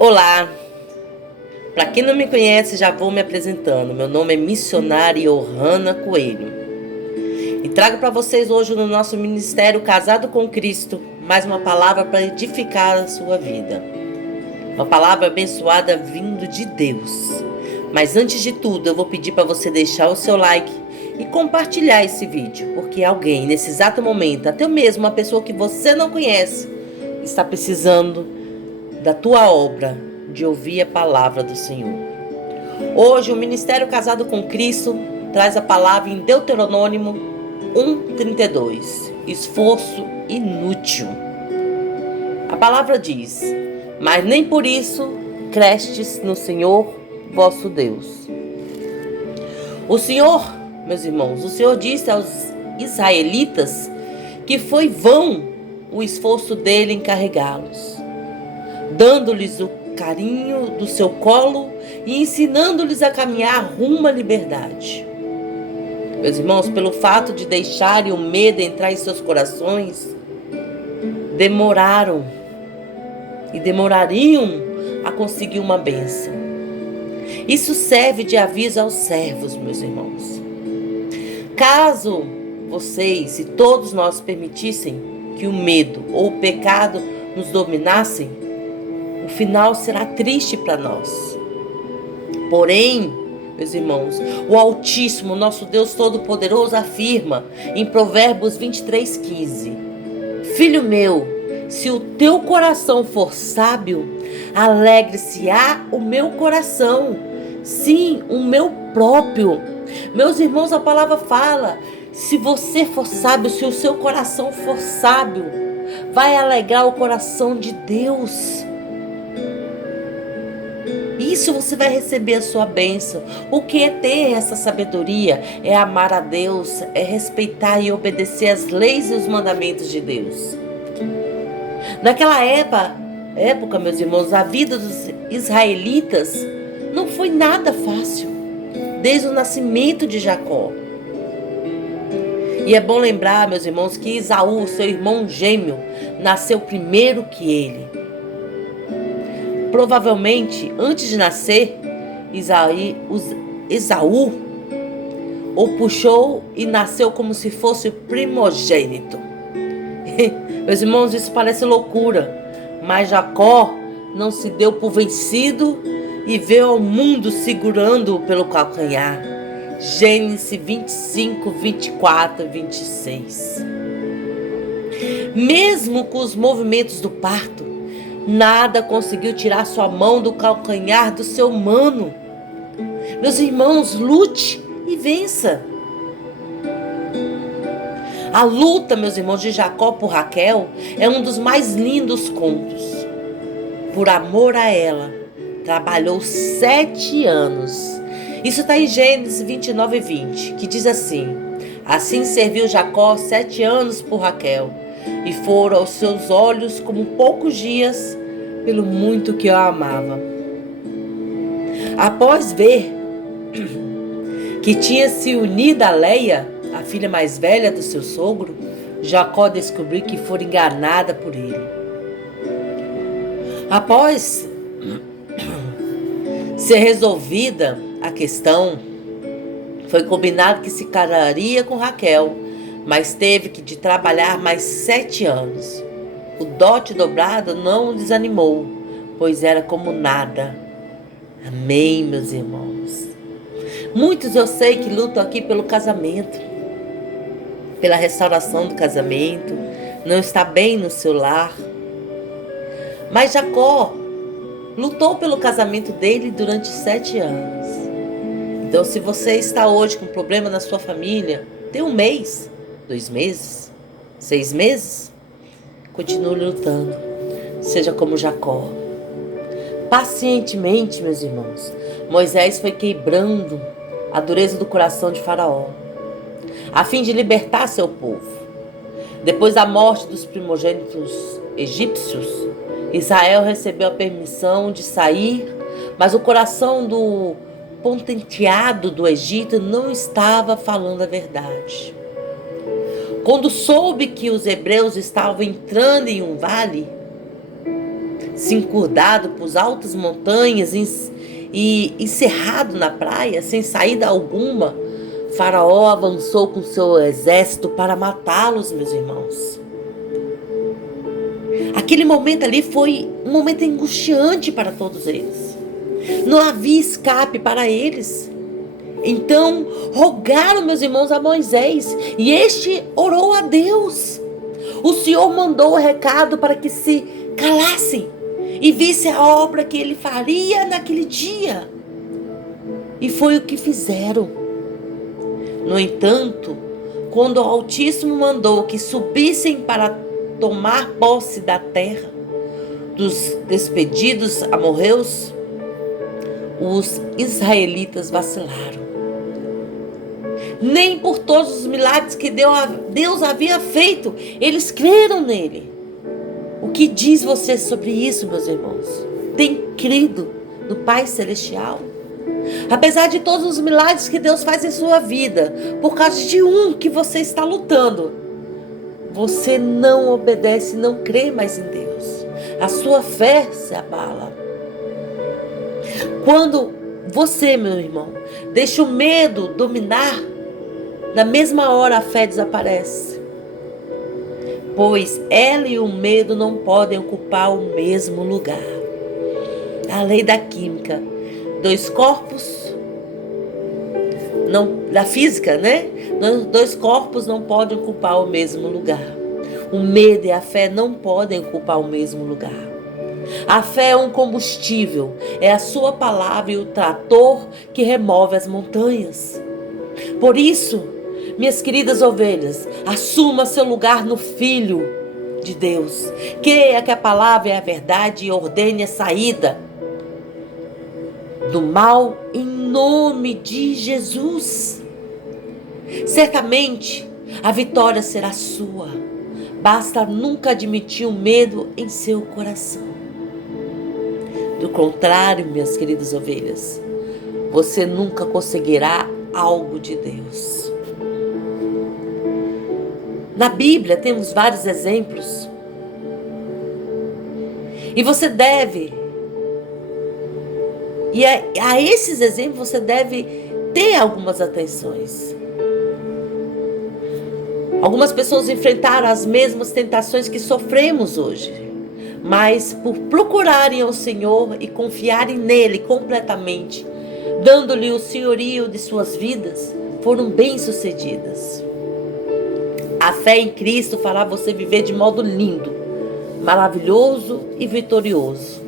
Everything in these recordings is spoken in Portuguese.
Olá, para quem não me conhece, já vou me apresentando. Meu nome é missionária Johanna Coelho e trago para vocês hoje no nosso ministério Casado com Cristo mais uma palavra para edificar a sua vida. Uma palavra abençoada vindo de Deus. Mas antes de tudo, eu vou pedir para você deixar o seu like e compartilhar esse vídeo, porque alguém nesse exato momento, até mesmo uma pessoa que você não conhece, está precisando da tua obra, de ouvir a palavra do Senhor. Hoje o Ministério Casado com Cristo traz a palavra em Deuteronômio 1:32, esforço inútil. A palavra diz: mas nem por isso crestes no Senhor vosso Deus. O Senhor, meus irmãos, o Senhor disse aos israelitas que foi vão o esforço dele em carregá-los, dando-lhes o carinho do seu colo e ensinando-lhes a caminhar rumo à liberdade. Meus irmãos, pelo fato de deixarem o medo entrar em seus corações, demoraram e demorariam a conseguir uma bênção. Isso serve de aviso aos servos, meus irmãos. Caso vocês e todos nós permitissem que o medo ou o pecado nos dominassem, o final será triste para nós. Porém, meus irmãos, o Altíssimo, nosso Deus Todo-Poderoso, afirma em Provérbios 23:15: Filho meu, se o teu coração for sábio, alegre-se-á o meu coração, sim, o meu próprio. Meus irmãos, a palavra fala: se você for sábio, se o seu coração for sábio, vai alegrar o coração de Deus. Isso você vai receber a sua bênção. O que é ter essa sabedoria? É amar a Deus, é respeitar e obedecer as leis e os mandamentos de Deus. Naquela época, meus irmãos, a vida dos israelitas não foi nada fácil, desde o nascimento de Jacó. E é bom lembrar, meus irmãos, que Esaú, seu irmão gêmeo, nasceu primeiro que ele. Provavelmente, antes de nascer, Esaú o puxou e nasceu como se fosse o primogênito. Meus irmãos, isso parece loucura, mas Jacó não se deu por vencido e veio ao mundo segurando-o pelo calcanhar. Gênesis 25, 24 e 26. Mesmo com os movimentos do parto, nada conseguiu tirar sua mão do calcanhar do seu mano. Meus irmãos, lute e vença. A luta, meus irmãos, de Jacó por Raquel é um dos mais lindos contos. Por amor a ela, trabalhou 7 anos. Isso está em Gênesis 29 e 20, que diz assim: assim serviu Jacó 7 anos por Raquel, e foram aos seus olhos como poucos dias, pelo muito que eu a amava. Após ver que tinha se unido a Leia, a filha mais velha do seu sogro, Jacó descobriu que fora enganada por ele. Após ser resolvida a questão, foi combinado que se casaria com Raquel, mas teve que trabalhar mais 7 anos. O dote dobrado não o desanimou, pois era como nada. Amém, meus irmãos. Muitos eu sei que lutam aqui pelo casamento, pela restauração do casamento, não está bem no seu lar. Mas Jacó lutou pelo casamento dele durante 7 anos. Então, se você está hoje com problema na sua família, tem 1 mês, 2 meses, 6 meses, continue lutando. Seja como Jacó. Pacientemente, meus irmãos, Moisés foi quebrando a dureza do coração de Faraó, a fim de libertar seu povo. Depois da morte dos primogênitos egípcios, Israel recebeu a permissão de sair, mas o coração do potenteado do Egito não estava falando a verdade. Quando soube que os hebreus estavam entrando em um vale, se encurdado por altas montanhas e encerrado na praia, sem saída alguma, Faraó avançou com seu exército para matá-los, meus irmãos. Aquele momento ali foi um momento angustiante para todos eles. Não havia escape para eles. Então rogaram, meus irmãos, a Moisés, e este orou a Deus. O Senhor mandou o recado para que se calassem e vissem a obra que ele faria naquele dia. E foi o que fizeram. No entanto, quando o Altíssimo mandou que subissem para tomar posse da terra dos despedidos amorreus, os israelitas vacilaram. Nem por todos os milagres que Deus havia feito, eles creram nele. O que diz você sobre isso, meus irmãos? Tem crido no Pai Celestial? Apesar de todos os milagres que Deus faz em sua vida, por causa de um que você está lutando, você não obedece, não crê mais em Deus. A sua fé se abala. Quando você, meu irmão, deixa o medo dominar, na mesma hora a fé desaparece. Pois ela e o medo não podem ocupar o mesmo lugar. A lei da química. Dois corpos, da física, né? Dois corpos não podem ocupar o mesmo lugar. O medo e a fé não podem ocupar o mesmo lugar. A fé é um combustível, é a sua palavra e o trator que remove as montanhas. Por isso, minhas queridas ovelhas, assuma seu lugar no Filho de Deus. Creia que a palavra é a verdade e ordene a saída do mal em nome de Jesus. Certamente a vitória será sua. Basta nunca admitir o medo em seu coração. Do contrário, minhas queridas ovelhas, você nunca conseguirá algo de Deus. Na Bíblia temos vários exemplos. E você deve, e a esses exemplos você deve ter algumas atenções. Algumas pessoas enfrentaram as mesmas tentações que sofremos hoje, mas por procurarem ao Senhor e confiarem nele completamente, dando-lhe o senhorio de suas vidas, foram bem-sucedidas. A fé em Cristo fará você viver de modo lindo, maravilhoso e vitorioso.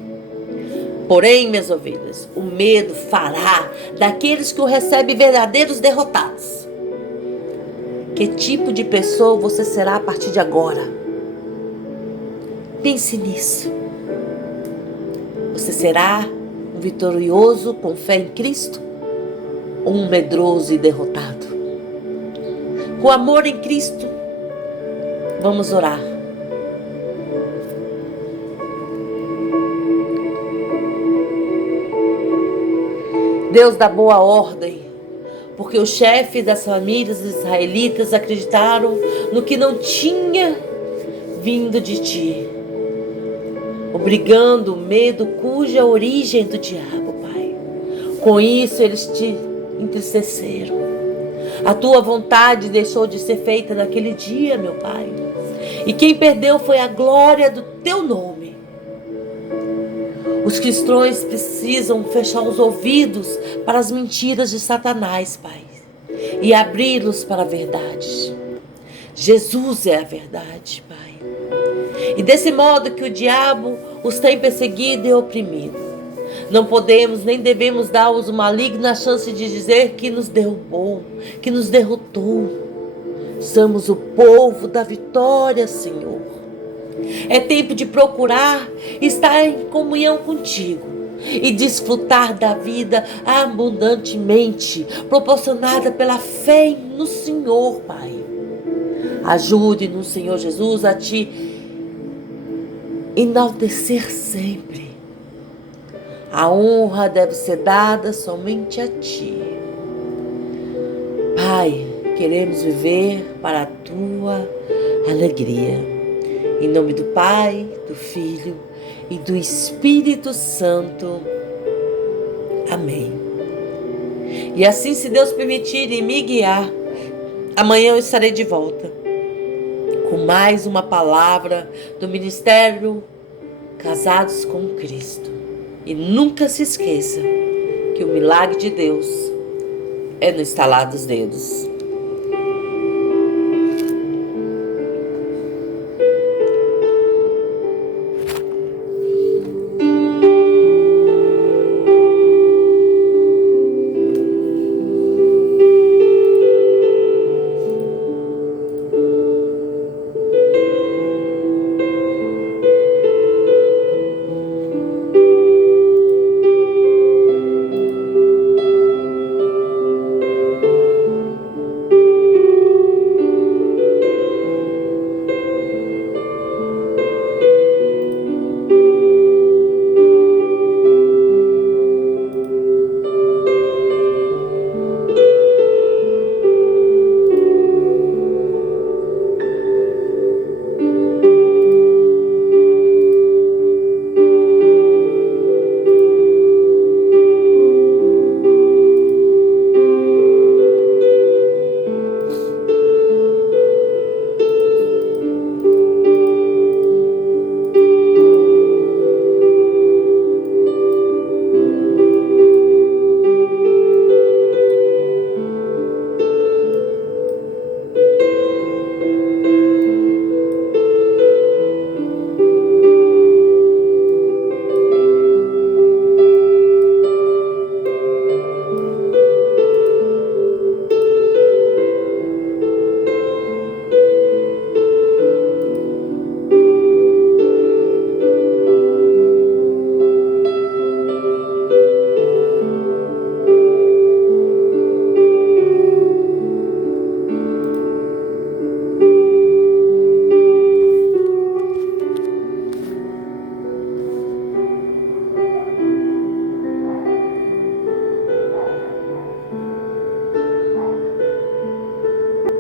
Porém, minhas ovelhas, o medo fará daqueles que o recebem verdadeiros derrotados. Que tipo de pessoa você será a partir de agora? Pense nisso. Você será um vitorioso com fé em Cristo ou um medroso e derrotado? Com amor em Cristo, vamos orar. Deus da boa ordem, porque os chefes das famílias israelitas acreditaram no que não tinha vindo de ti, obrigando o medo cuja origem é do diabo, Pai. Com isso eles te entristeceram. A tua vontade deixou de ser feita naquele dia, meu Pai. E quem perdeu foi a glória do teu nome. Os cristãos precisam fechar os ouvidos para as mentiras de Satanás, Pai, e abri-los para a verdade. Jesus é a verdade, Pai. E desse modo que o diabo os tem perseguido e oprimido, não podemos nem devemos dar aos malignos a chance de dizer que nos derrubou, que nos derrotou. Somos o povo da vitória, Senhor. É tempo de procurar estar em comunhão contigo e desfrutar da vida abundantemente, proporcionada pela fé no Senhor, Pai. Ajude-nos, Senhor Jesus, a te enaltecer sempre. A honra deve ser dada somente a ti. Pai, queremos viver para a tua alegria. Em nome do Pai, do Filho e do Espírito Santo. Amém. E assim, se Deus permitir e me guiar, amanhã eu estarei de volta com mais uma palavra do Ministério Casados com Cristo. E nunca se esqueça que o milagre de Deus é no estalar dos dedos.